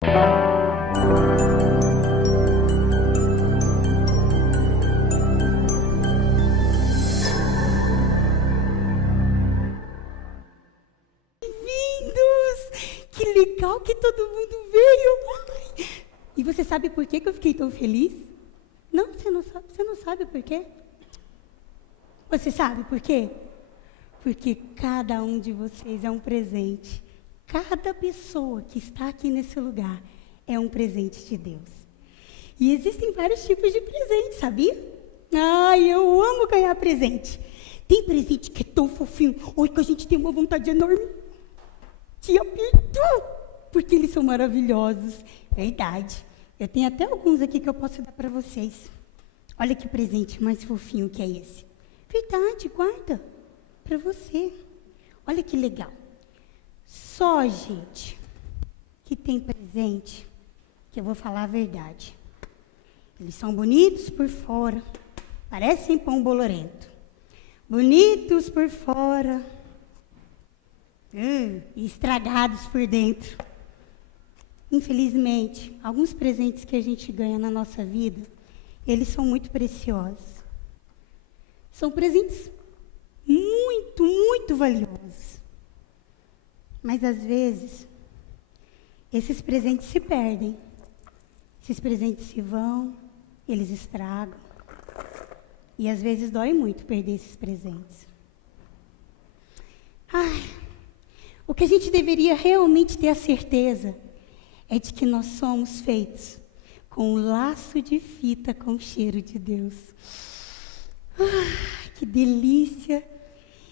Bem-vindos! Que legal que todo mundo veio! E você sabe por que eu fiquei tão feliz? Não, você não sabe por quê? Você sabe por quê? Porque cada um de vocês é um presente. Cada pessoa que está aqui nesse lugar é um presente de Deus. E existem vários tipos de presentes, sabia? Ai, eu amo ganhar presente. Tem presente que é tão fofinho, oi, que a gente tem uma vontade enorme de apertar, porque eles são maravilhosos. Verdade. Eu tenho até alguns aqui que eu posso dar para vocês. Olha que presente mais fofinho que é esse. Verdade, guarda para você. Olha que legal. Só, gente, que tem presente, que eu vou falar a verdade. Eles são bonitos por fora, parecem pão bolorento. Bonitos por fora, e estragados por dentro. Infelizmente, alguns presentes que a gente ganha na nossa vida, eles são muito preciosos. São presentes muito, muito valiosos. Mas, às vezes, esses presentes se perdem. Esses presentes se vão, eles estragam. E, às vezes, dói muito perder esses presentes. O que a gente deveria realmente ter a certeza é de que nós somos feitos com um laço de fita com o cheiro de Deus. Que delícia!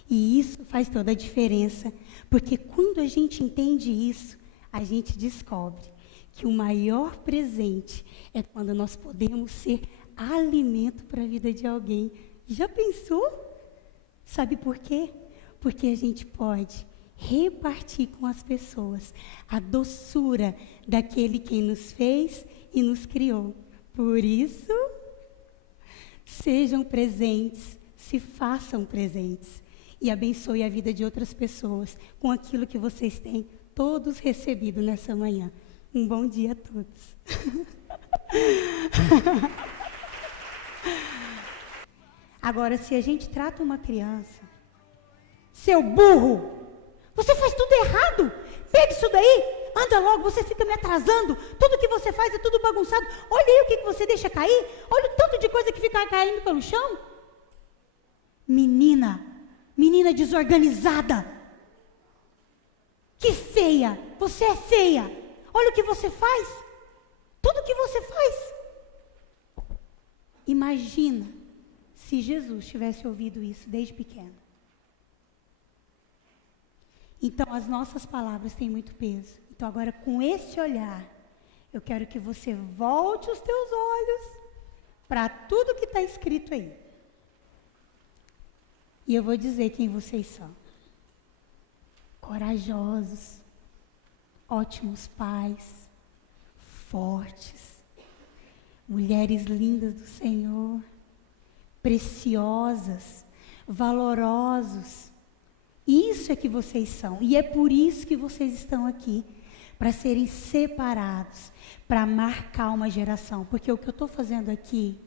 E isso faz toda a diferença, porque quando a gente entende isso, a gente descobre que o maior presente é quando nós podemos ser alimento para a vida de alguém. Já pensou? Sabe por quê? Porque a gente pode repartir com as pessoas a doçura daquele quem nos fez e nos criou. Por isso, sejam presentes, se façam presentes e abençoe a vida de outras pessoas com aquilo que vocês têm todos recebido nessa manhã. Um bom dia a todos. Agora, se a gente trata uma criança, seu burro, você faz tudo errado, pega isso daí, anda logo, você fica me atrasando, tudo que você faz é tudo bagunçado, olha aí o que você deixa cair, olha o tanto de coisa que fica caindo pelo chão. Menina desorganizada, que feia, você é feia, olha o que você faz, tudo que você faz. Imagina se Jesus tivesse ouvido isso desde pequeno. Então, as nossas palavras têm muito peso. Então, agora, com esse olhar, eu quero que você volte os teus olhos para tudo que está escrito aí. E eu vou dizer quem vocês são. Corajosos, ótimos pais, fortes, mulheres lindas do Senhor, preciosas, valorosos. Isso é que vocês são. E é por isso que vocês estão aqui, para serem separados, para marcar uma geração. Porque o que eu estou fazendo aqui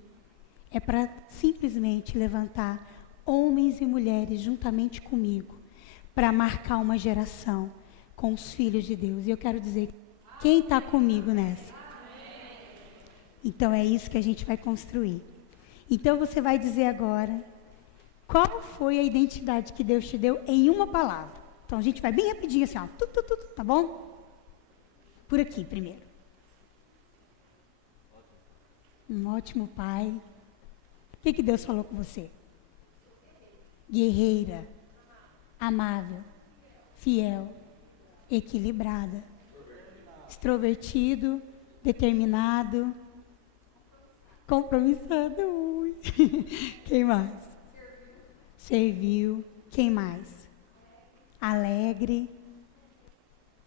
é para simplesmente levantar homens e mulheres juntamente comigo, para marcar uma geração com os filhos de Deus. E eu quero dizer, quem está comigo nessa? Então é isso que a gente vai construir. Então você vai dizer agora, qual foi a identidade que Deus te deu em uma palavra? Então a gente vai bem rapidinho assim, ó, tá bom? Por aqui primeiro. Um ótimo pai. O que Deus falou com você? Guerreira, amável, fiel, equilibrada, extrovertido, determinado, compromissado. Ui. Quem mais? Serviu. Quem mais? Alegre,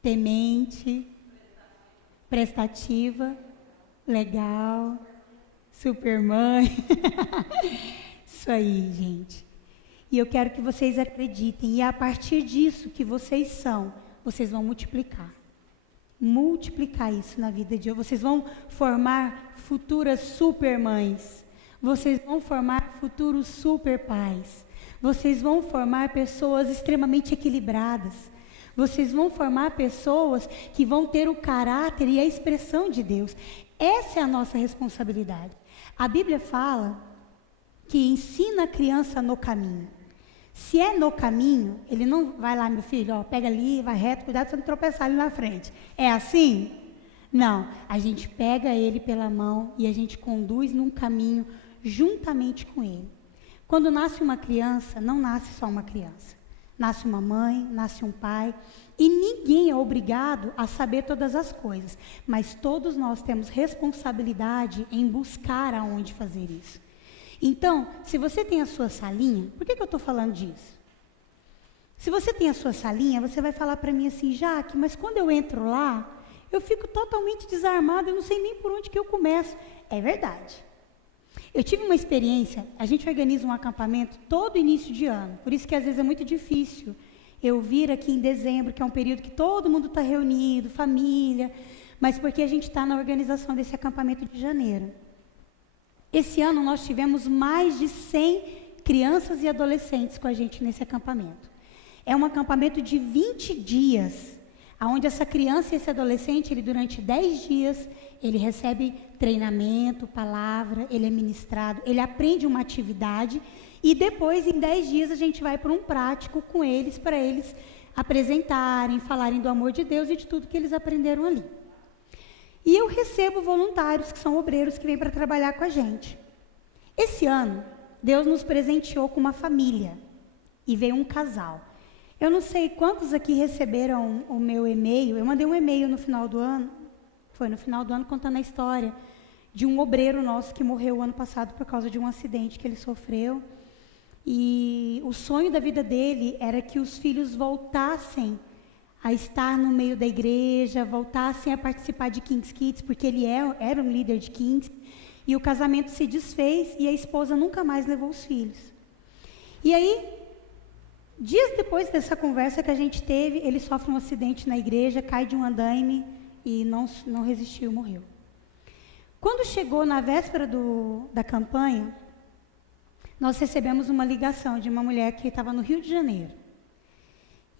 temente, prestativa, legal, supermãe. Isso aí, gente. E eu quero que vocês acreditem. E é a partir disso que vocês são, vocês vão multiplicar. multiplicar isso na vida de vocês. Vocês vão formar futuras super mães. Vocês vão formar futuros super pais. Vocês vão formar pessoas extremamente equilibradas. Vocês vão formar pessoas que vão ter o caráter e a expressão de Deus. Essa é a nossa responsabilidade. A Bíblia fala que ensina a criança no caminho. Se é no caminho, ele não vai lá, meu filho, ó, pega ali, vai reto, cuidado para não tropeçar ali na frente. É assim? Não. A gente pega ele pela mão e a gente conduz num caminho juntamente com ele. Quando nasce uma criança, não nasce só uma criança. Nasce uma mãe, nasce um pai, e ninguém é obrigado a saber todas as coisas, mas todos nós temos responsabilidade em buscar aonde fazer isso. Então, se você tem a sua salinha, por que eu estou falando disso? Se você tem a sua salinha, você vai falar para mim assim, Jaque, mas quando eu entro lá, eu fico totalmente desarmada, eu não sei nem por onde que eu começo. É verdade. Eu tive uma experiência, a gente organiza um acampamento todo início de ano, por isso que às vezes é muito difícil eu vir aqui em dezembro, que é um período que todo mundo está reunido, família, mas porque a gente está na organização desse acampamento de janeiro. Esse ano nós tivemos mais de 100 crianças e adolescentes com a gente nesse acampamento. É um acampamento de 20 dias, onde essa criança e esse adolescente, ele durante 10 dias, ele recebe treinamento, palavra, ele é ministrado, ele aprende uma atividade e depois, em 10 dias, a gente vai para um prático com eles, para eles apresentarem, falarem do amor de Deus e de tudo que eles aprenderam ali. E eu recebo voluntários, que são obreiros, que vêm para trabalhar com a gente. Esse ano, Deus nos presenteou com uma família e veio um casal. Eu não sei quantos aqui receberam o meu e-mail, eu mandei um e-mail no final do ano, foi no final do ano contando a história de um obreiro nosso que morreu o ano passado por causa de um acidente que ele sofreu. E o sonho da vida dele era que os filhos voltassem a estar no meio da igreja, voltassem a participar de King's Kids, porque ele era um líder de King's, e o casamento se desfez e a esposa nunca mais levou os filhos. E aí, dias depois dessa conversa que a gente teve, ele sofre um acidente na igreja, cai de um andaime e não resistiu, morreu. Quando chegou na véspera da campanha, nós recebemos uma ligação de uma mulher que estava no Rio de Janeiro.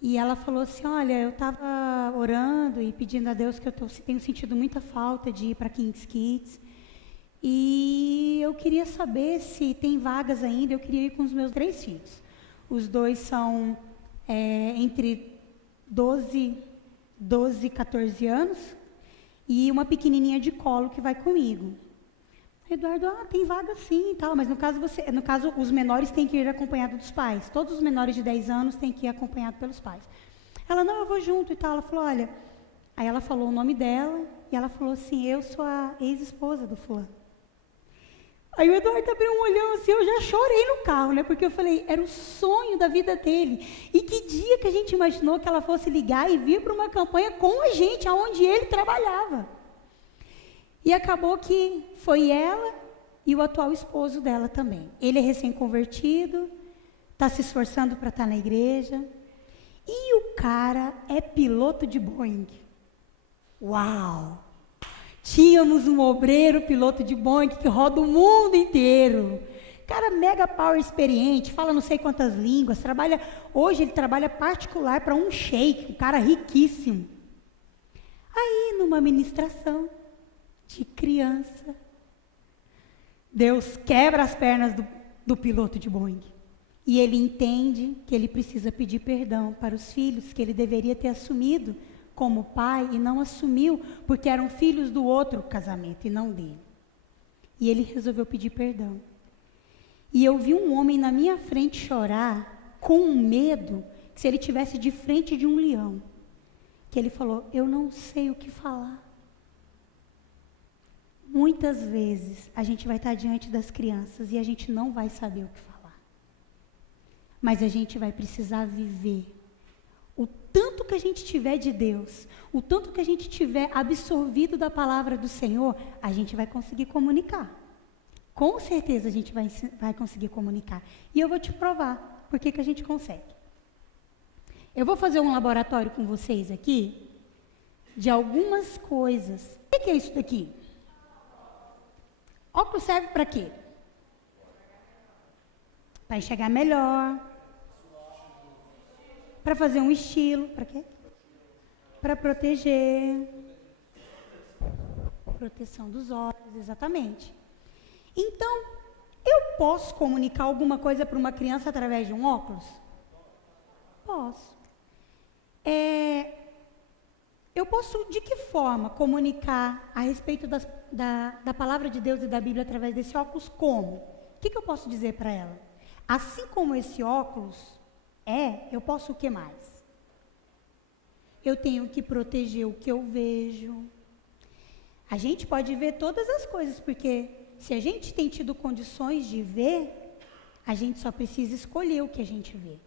E ela falou assim, olha, eu estava orando e pedindo a Deus que eu tenho sentido muita falta de ir para King's Kids. E eu queria saber se tem vagas ainda, eu queria ir com os meus 3 filhos. Os 2 são entre 12 e 14 anos e uma pequenininha de colo que vai comigo. Eduardo, tem vaga sim e tal, mas no caso os menores têm que ir acompanhados dos pais. Todos os menores de 10 anos têm que ir acompanhados pelos pais. Ela, não, eu vou junto e tal. Ela falou, olha, aí ela falou o nome dela e ela falou assim, eu sou a ex-esposa do fulano. Aí o Eduardo abriu um olhão assim, eu já chorei no carro, né? Porque eu falei, era o sonho da vida dele. E que dia que a gente imaginou que ela fosse ligar e vir para uma campanha com a gente, aonde ele trabalhava. E acabou que foi ela e o atual esposo dela também. Ele é recém-convertido, está se esforçando para estar na igreja. E o cara é piloto de Boeing. Uau! Tínhamos um obreiro piloto de Boeing que roda o mundo inteiro. Cara mega power experiente, fala não sei quantas línguas, hoje ele trabalha particular para um sheik, um cara riquíssimo. Aí, numa ministração de criança, Deus quebra as pernas do piloto de Boeing. E ele entende que ele precisa pedir perdão para os filhos que ele deveria ter assumido como pai e não assumiu porque eram filhos do outro casamento e não dele. E ele resolveu pedir perdão. E eu vi um homem na minha frente chorar com um medo que se ele tivesse de frente de um leão. Que ele falou, eu não sei o que falar. Muitas vezes a gente vai estar diante das crianças e a gente não vai saber o que falar. Mas a gente vai precisar viver. O tanto que a gente tiver de Deus, o tanto que a gente tiver absorvido da palavra do Senhor, a gente vai conseguir comunicar. Com certeza a gente vai conseguir comunicar. E eu vou te provar por que a gente consegue. Eu vou fazer um laboratório com vocês aqui, de algumas coisas. O que é isso daqui? Óculos serve para quê? Para enxergar melhor. Para fazer um estilo. Para quê? Para proteger. Proteção dos olhos, exatamente. Então, eu posso comunicar alguma coisa para uma criança através de um óculos? Posso. Eu posso, de que forma, comunicar a respeito da palavra de Deus e da Bíblia através desse óculos? Como? O que eu posso dizer para ela? Assim como esse óculos eu posso o que mais? Eu tenho que proteger o que eu vejo. A gente pode ver todas as coisas, porque se a gente tem tido condições de ver, a gente só precisa escolher o que a gente vê.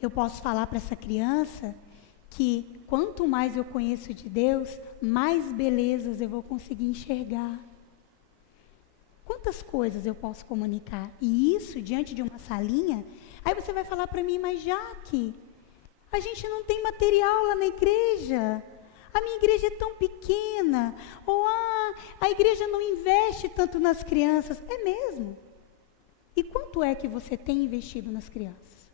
Eu posso falar para essa criança que quanto mais eu conheço de Deus, mais belezas eu vou conseguir enxergar. Quantas coisas eu posso comunicar? E isso diante de uma salinha, aí você vai falar para mim, mas Jaque, a gente não tem material lá na igreja. A minha igreja é tão pequena. Ou a igreja não investe tanto nas crianças. É mesmo? E quanto é que você tem investido nas crianças?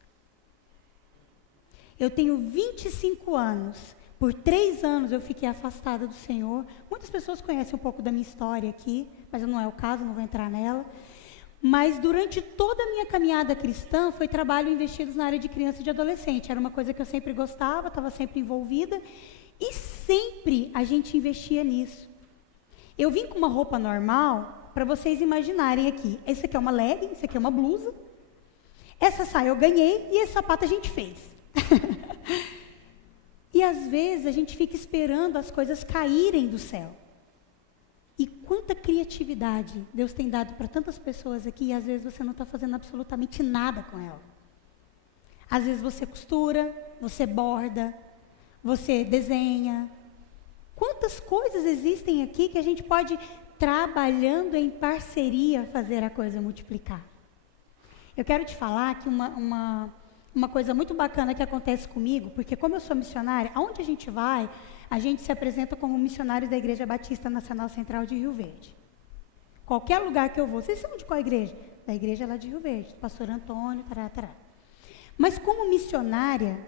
Eu tenho 25 anos. Por 3 anos eu fiquei afastada do Senhor. Muitas pessoas conhecem um pouco da minha história aqui, mas não é o caso, não vou entrar nela. Mas durante toda a minha caminhada cristã, foi trabalho investido na área de criança e de adolescente. Era uma coisa que eu sempre gostava, estava sempre envolvida. E sempre a gente investia nisso. Eu vim com uma roupa normal, para vocês imaginarem aqui. Esse aqui é uma legging, esse aqui é uma blusa. Essa saia eu ganhei e esse sapato a gente fez. E às vezes a gente fica esperando as coisas caírem do céu. E quanta criatividade Deus tem dado para tantas pessoas aqui, e às vezes você não está fazendo absolutamente nada com ela. Às vezes você costura, você borda, você desenha. Quantas coisas existem aqui que a gente pode, trabalhando em parceria, fazer a coisa multiplicar. Eu quero te falar que uma coisa muito bacana que acontece comigo, porque como eu sou missionária, aonde a gente vai, a gente se apresenta como missionários da Igreja Batista Nacional Central de Rio Verde. Qualquer lugar que eu vou, vocês são de qual igreja? Da igreja lá de Rio Verde, pastor Antônio, tará. Mas como missionária,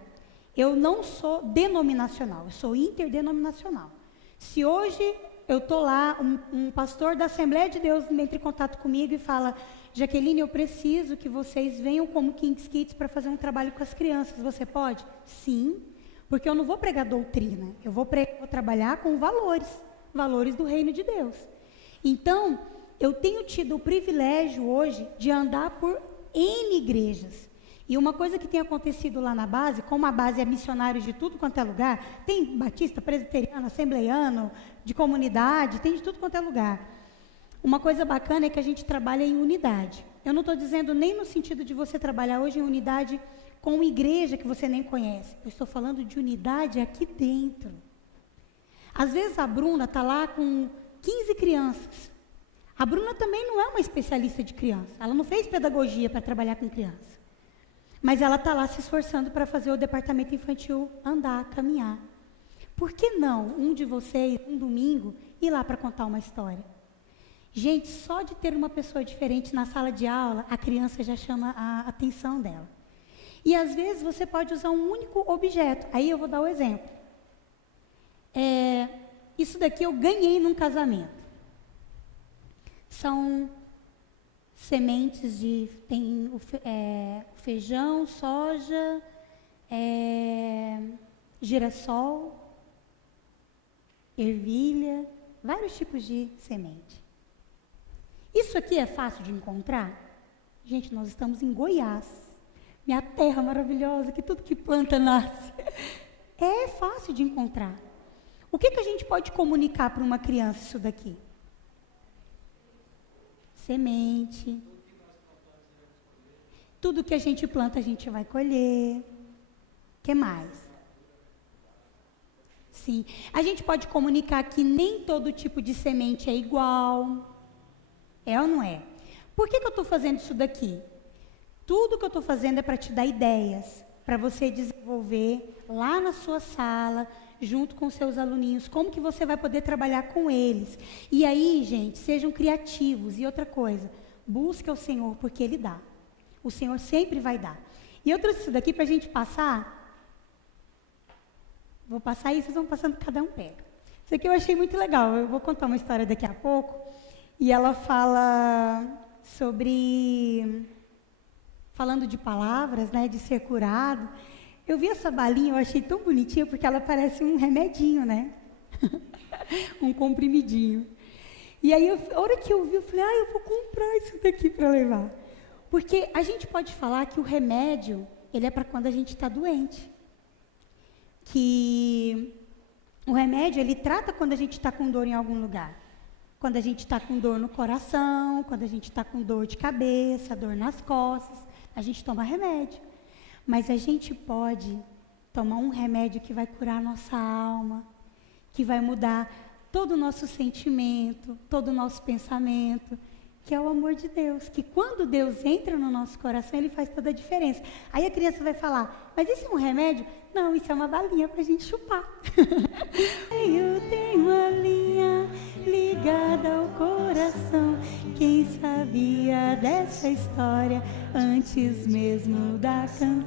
eu não sou denominacional, eu sou interdenominacional. Se hoje eu estou lá, um pastor da Assembleia de Deus entra em contato comigo e fala, Jaqueline, eu preciso que vocês venham como King's Kids para fazer um trabalho com as crianças, você pode? Sim, porque eu não vou pregar doutrina, eu vou trabalhar com valores do reino de Deus. Então, eu tenho tido o privilégio hoje de andar por N igrejas. E uma coisa que tem acontecido lá na base, como a base é missionários de tudo quanto é lugar, tem batista, presbiteriano, assembleiano, de comunidade, tem de tudo quanto é lugar. Uma coisa bacana é que a gente trabalha em unidade. Eu não estou dizendo nem no sentido de você trabalhar hoje em unidade com uma igreja que você nem conhece. Eu estou falando de unidade aqui dentro. Às vezes a Bruna está lá com 15 crianças. A Bruna também não é uma especialista de criança. Ela não fez pedagogia para trabalhar com criança. Mas ela está lá se esforçando para fazer o departamento infantil andar, caminhar. Por que não um de vocês, um domingo, ir lá para contar uma história? Gente, só de ter uma pessoa diferente na sala de aula, a criança já chama a atenção dela. E às vezes você pode usar um único objeto. Aí eu vou dar o exemplo. Isso daqui eu ganhei num casamento. São sementes de... Tem feijão, soja, girassol, ervilha, vários tipos de semente. Isso aqui é fácil de encontrar? Gente, nós estamos em Goiás, minha terra maravilhosa, que tudo que planta nasce. É fácil de encontrar. O que a gente pode comunicar para uma criança isso daqui? Semente. Tudo que a gente planta, a gente vai colher. O que mais? Sim. A gente pode comunicar que nem todo tipo de semente é igual. É ou não é? Por que eu estou fazendo isso daqui? Tudo que eu estou fazendo é para te dar ideias, para você desenvolver lá na sua sala, junto com seus aluninhos, como que você vai poder trabalhar com eles. E aí, gente, sejam criativos. E outra coisa, busque ao Senhor, porque Ele dá. O Senhor sempre vai dar. E eu trouxe isso daqui para a gente passar. Vou passar aí, vocês vão passando, cada um pega. Isso aqui eu achei muito legal. Eu vou contar uma história daqui a pouco. E ela fala sobre... Falando de palavras, né, de ser curado. Eu vi essa balinha, eu achei tão bonitinha, porque ela parece um remedinho, né? Um comprimidinho. E aí, a hora que eu vi, eu falei, eu vou comprar isso daqui para levar. Porque a gente pode falar que o remédio, ele é para quando a gente está doente. Que o remédio, ele trata quando a gente está com dor em algum lugar. Quando a gente está com dor no coração, quando a gente está com dor de cabeça, dor nas costas, a gente toma remédio. Mas a gente pode tomar um remédio que vai curar a nossa alma, que vai mudar todo o nosso sentimento, todo o nosso pensamento, que é o amor de Deus, que quando Deus entra no nosso coração, Ele faz toda a diferença. Aí a criança vai falar, mas isso é um remédio? Não, isso é uma balinha para a gente chupar. Eu tenho uma linha ligada ao coração, quem sabia dessa história antes mesmo da canção?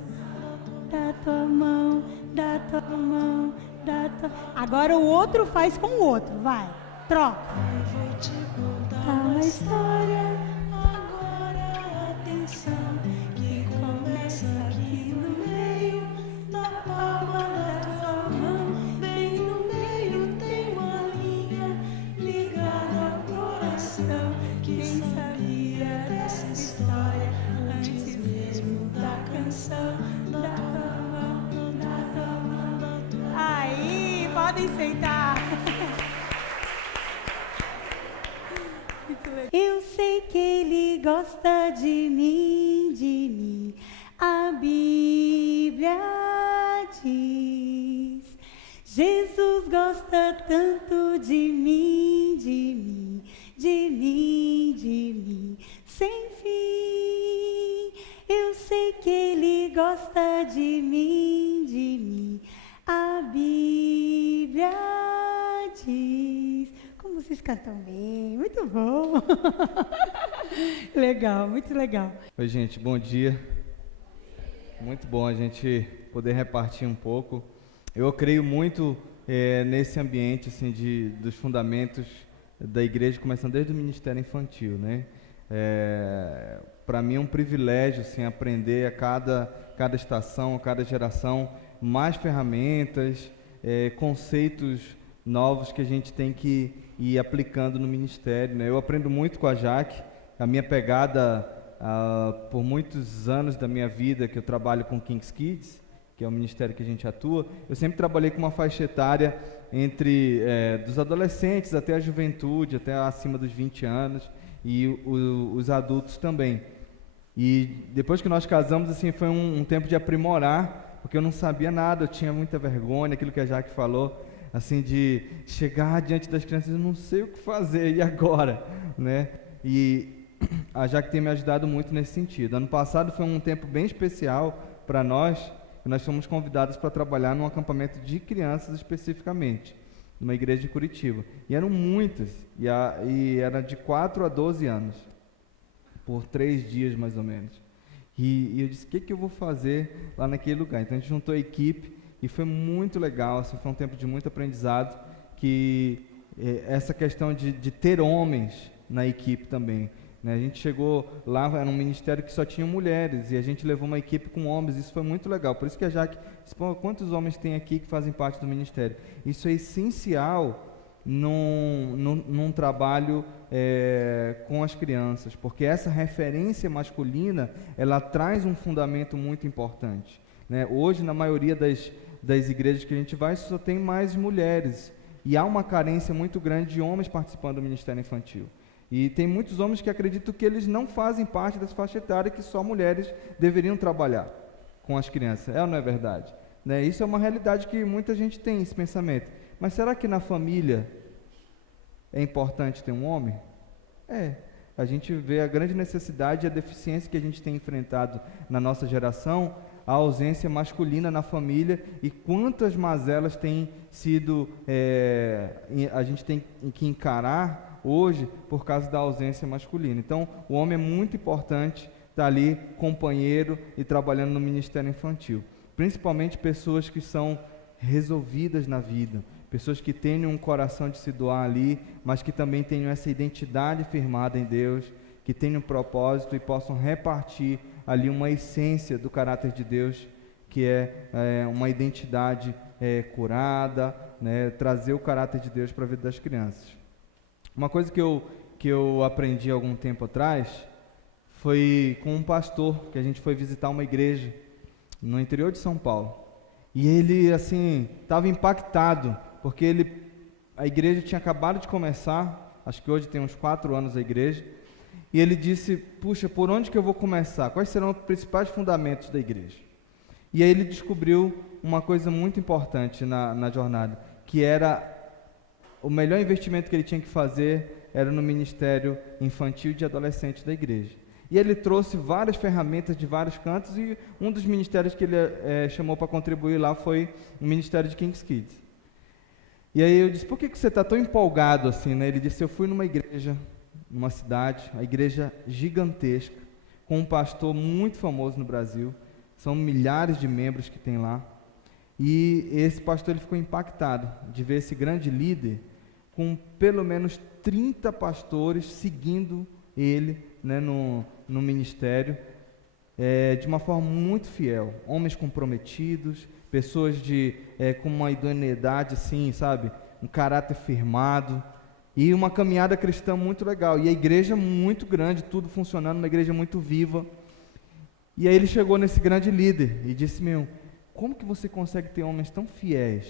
Da tua mão, da tua mão, da tua... Agora o outro faz com o outro, vai, troca. Eu vou te contar uma história, agora atenção, que começa aqui no meio, na palma da tua mão, bem no meio tem uma linha ligada ao coração. Quem sabia dessa história antes mesmo da canção? Aí, podem sentar. Eu sei que Ele gosta de mim, a Bíblia diz. Jesus gosta tanto de mim, sem fim. Eu sei que Ele gosta de mim, a Bíblia diz. Como vocês cantam bem, muito bom. Legal, muito legal. Oi, gente, bom dia. Muito bom a gente poder repartir um pouco. Eu creio muito nesse ambiente assim, dos fundamentos da igreja, começando desde o ministério infantil, né? Para mim é um privilégio assim, aprender a cada estação, a cada geração, mais ferramentas, conceitos novos que a gente tem que ir aplicando no ministério, né? Eu aprendo muito com a Jaque. A minha pegada, por muitos anos da minha vida, que eu trabalho com Kings Kids, que é o ministério que a gente atua, eu sempre trabalhei com uma faixa etária entre dos adolescentes até a juventude, até acima dos 20 anos, e os adultos também. E depois que nós casamos, assim, foi um tempo de aprimorar, porque eu não sabia nada, eu tinha muita vergonha, aquilo que a Jaque falou, assim, de chegar diante das crianças, eu não sei o que fazer, e agora? Né? E a Jaque tem me ajudado muito nesse sentido. Ano passado foi um tempo bem especial para nós fomos convidados para trabalhar num acampamento de crianças especificamente, numa igreja de Curitiba. E eram muitas, e era de 4 a 12 anos, por 3 dias mais ou menos. E eu disse, o que eu vou fazer lá naquele lugar? Então a gente juntou a equipe e foi muito legal, assim, foi um tempo de muito aprendizado, que essa questão de ter homens na equipe também, né? A gente chegou lá, era um ministério que só tinha mulheres, e a gente levou uma equipe com homens, isso foi muito legal. Por isso que a Jaque disse, quantos homens tem aqui que fazem parte do ministério? Isso é essencial num trabalho com as crianças, porque essa referência masculina, ela traz um fundamento muito importante, né? Hoje, na maioria das igrejas que a gente vai, só tem mais mulheres, e há uma carência muito grande de homens participando do ministério infantil. E tem muitos homens que acreditam que eles não fazem parte dessa faixa etária, que só mulheres deveriam trabalhar com as crianças. É ou não é verdade? Né? Isso é uma realidade que muita gente tem, esse pensamento. Mas será que na família é importante ter um homem? A gente vê a grande necessidade e a deficiência que a gente tem enfrentado na nossa geração, a ausência masculina na família e quantas mazelas tem sido, a gente tem que encarar hoje por causa da ausência masculina. Então, o homem é muito importante estar ali, companheiro e trabalhando no ministério infantil. Principalmente pessoas que são resolvidas na vida, pessoas que tenham um coração de se doar ali, mas que também tenham essa identidade firmada em Deus, que tenham um propósito e possam repartir ali uma essência do caráter de Deus, que é uma identidade curada, né, trazer o caráter de Deus para a vida das crianças. Uma coisa que eu aprendi há algum tempo atrás foi com um pastor, que a gente foi visitar uma igreja no interior de São Paulo. E ele, assim, estava impactado, porque a igreja tinha acabado de começar, acho que hoje tem uns 4 anos a igreja, e ele disse, puxa, por onde que eu vou começar? Quais serão os principais fundamentos da igreja? E aí ele descobriu uma coisa muito importante na jornada, que era o melhor investimento que ele tinha que fazer era no ministério infantil e de adolescente da igreja. E ele trouxe várias ferramentas de vários cantos, e um dos ministérios que ele chamou para contribuir lá foi o ministério de King's Kids. E aí eu disse, por que você está tão empolgado assim, né? Ele disse, eu fui numa igreja, numa cidade, a igreja gigantesca, com um pastor muito famoso no Brasil, são milhares de membros que tem lá, e esse pastor ele ficou impactado de ver esse grande líder com pelo menos 30 pastores seguindo ele, né, no ministério, de uma forma muito fiel, homens comprometidos, pessoas com uma idoneidade assim, sabe, um caráter firmado, e uma caminhada cristã muito legal, e a igreja muito grande, tudo funcionando, uma igreja muito viva. E aí ele chegou nesse grande líder e disse, como que você consegue ter homens tão fiéis?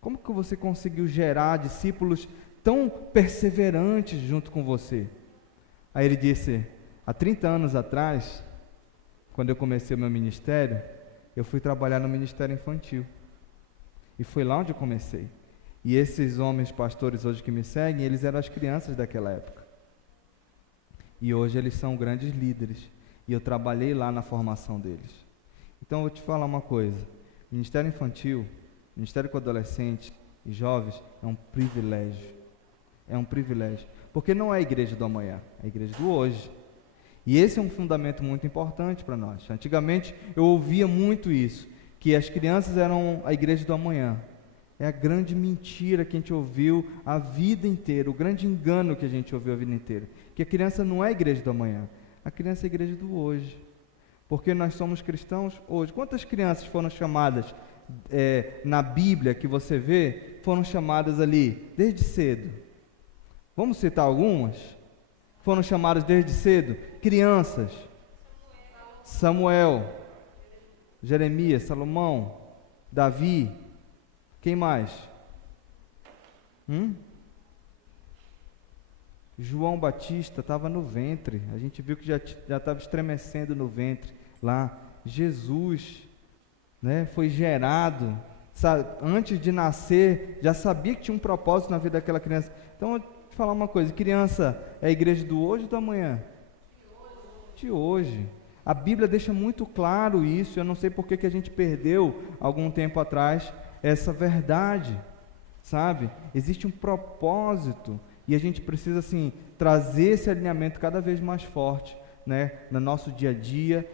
Como que você conseguiu gerar discípulos tão perseverantes junto com você? Aí ele disse, há 30 anos atrás, quando eu comecei o meu ministério, eu fui trabalhar no ministério infantil. E foi lá onde eu comecei. E esses homens pastores hoje que me seguem, eles eram as crianças daquela época. E hoje eles são grandes líderes. E eu trabalhei lá na formação deles. Então eu vou te falar uma coisa. Ministério infantil, ministério com adolescentes e jovens é um privilégio. É um privilégio. Porque não é a igreja do amanhã, é a igreja do hoje. E esse é um fundamento muito importante para nós. Antigamente eu ouvia muito isso, que as crianças eram a igreja do amanhã. É a grande mentira que a gente ouviu a vida inteira, o grande engano que a gente ouviu a vida inteira. Que a criança não é a igreja do amanhã, a criança é a igreja do hoje. Porque nós somos cristãos hoje. Quantas crianças foram chamadas na Bíblia, que você vê, foram chamadas ali desde cedo? Vamos citar algumas? Foram chamadas desde cedo? Crianças. Samuel, Jeremias, Salomão, Davi. Quem mais? João Batista estava no ventre. A gente viu que já estava estremecendo no ventre lá. Jesus, né, foi gerado, sabe, antes de nascer, já sabia que tinha um propósito na vida daquela criança. Então, eu vou te falar uma coisa, criança é a igreja do hoje ou do amanhã? De hoje. A Bíblia deixa muito claro isso, eu não sei por que a gente perdeu, algum tempo atrás, essa verdade, sabe? Existe um propósito, e a gente precisa, assim, trazer esse alinhamento cada vez mais forte, né, no nosso dia a dia,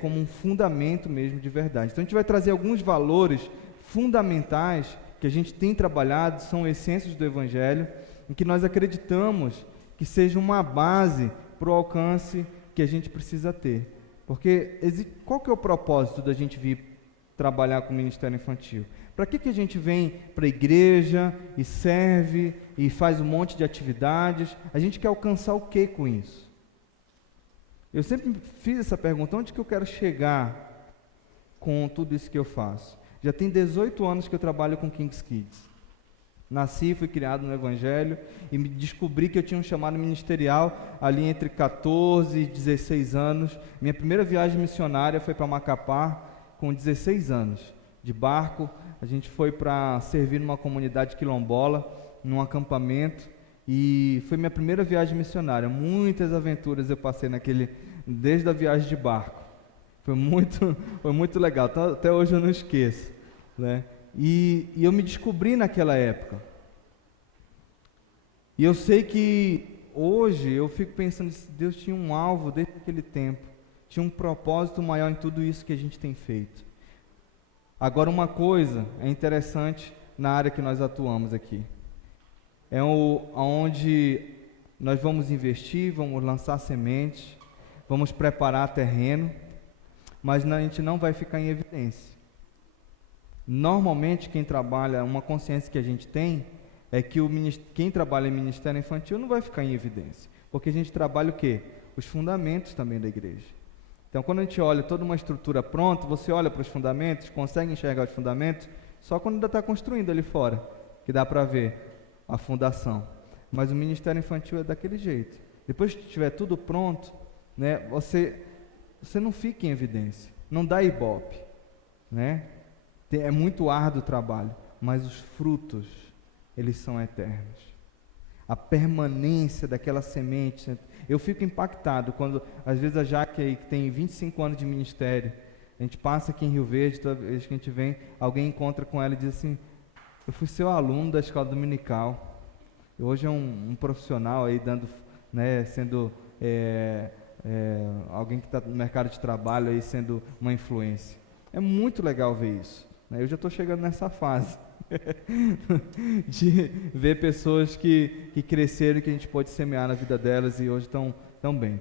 como um fundamento mesmo de verdade. Então a gente vai trazer alguns valores fundamentais que a gente tem trabalhado, são essências do Evangelho, em que nós acreditamos que seja uma base para o alcance que a gente precisa ter. Porque qual que é o propósito da gente vir trabalhar com o ministério infantil? Para que a gente vem para a igreja e serve e faz um monte de atividades? A gente quer alcançar o que com isso? Eu sempre fiz essa pergunta, onde que eu quero chegar com tudo isso que eu faço? Já tem 18 anos que eu trabalho com King's Kids. Nasci, fui criado no Evangelho e me descobri que eu tinha um chamado ministerial ali entre 14 e 16 anos. Minha primeira viagem missionária foi para Macapá com 16 anos, de barco. A gente foi para servir numa comunidade quilombola, num acampamento, e foi minha primeira viagem missionária. Muitas aventuras eu passei desde a viagem de barco. Foi muito legal, até hoje eu não esqueço, né? E eu me descobri naquela época. E eu sei que hoje eu fico pensando se Deus tinha um alvo desde aquele tempo, tinha um propósito maior em tudo isso que a gente tem feito. Agora, uma coisa é interessante na área que nós atuamos aqui, onde nós vamos investir, vamos lançar sementes, vamos preparar terreno, mas a gente não vai ficar em evidência. Normalmente, quem trabalha, uma consciência que a gente tem, é que quem trabalha em ministério infantil não vai ficar em evidência, porque a gente trabalha o quê? Os fundamentos também da igreja. Então, quando a gente olha toda uma estrutura pronta, você olha para os fundamentos, consegue enxergar os fundamentos, só quando ainda está construindo ali fora, que dá para ver a fundação. Mas o ministério infantil é daquele jeito. Depois que tiver tudo pronto, né, você não fica em evidência, não dá ibope, né? É muito árduo o trabalho, mas os frutos, eles são eternos. A permanência daquela semente, eu fico impactado quando, às vezes, a Jaque aí, que tem 25 anos de ministério, a gente passa aqui em Rio Verde, toda vez que a gente vem, alguém encontra com ela e diz assim: eu fui seu aluno da escola dominical, hoje é um profissional aí dando, né, sendo alguém que está no mercado de trabalho aí, sendo uma influência. É muito legal ver isso, né? Eu já estou chegando nessa fase de ver pessoas que cresceram e que a gente pode semear na vida delas e hoje estão bem.